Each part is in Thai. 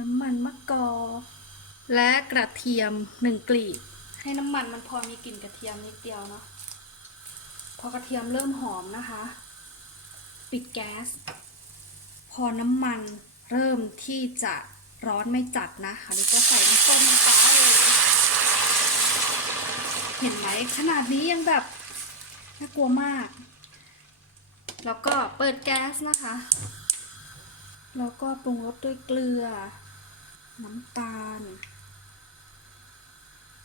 น้ำมันมะกอกและกระเทียมหนึ่งกลีบ ให้น้ำมันมันพอมีกลิ่นกระเทียมนิดเดียวเนาะพอกระเทียมเริ่มหอมนะคะ ปิดแก๊ส พอน้ำมันเริ่มที่จะร้อนไม่จัดนะอันนี้ก็ใส่น้ำส้มน้ำปลาเลยเห็นไหมขนาดนี้ยังแบบน่ากลัวมาก แล้วก็เปิดแก๊สนะคะ แล้วก็ปรุงรสด้วยเกลือ น้ำตาล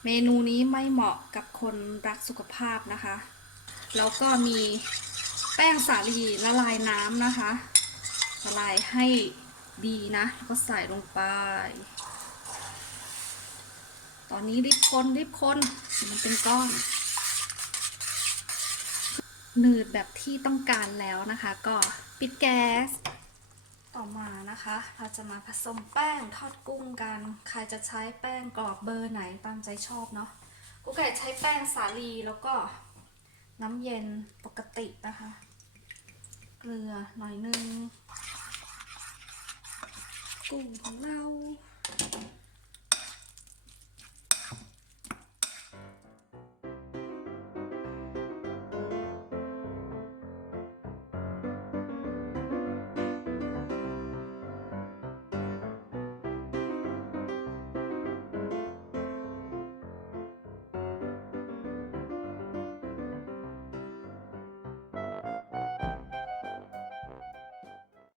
เมนูนี้ไม่เหมาะกับคนรักสุขภาพนะคะ แล้วก็มีแป้งสาลีละลายน้ำนะคะ ละลายให้ดีนะแล้วก็ใส่ลงไป ตอนนี้รีบคนรีบคนมันเป็นก้อนหนืดแบบที่ต้องการแล้วนะคะ ก็ปิดแก๊ส ต่อมานะคะ เราจะมาผสมแป้งทอดกุ้งกัน ใครจะใช้แป้งกรอบเบอร์ไหนตามใจชอบเนาะกูไก่ใช้แป้งสาลีแล้วก็น้ำเย็นปกตินะคะ เกลือหน่อยนึง กุ้งของเรา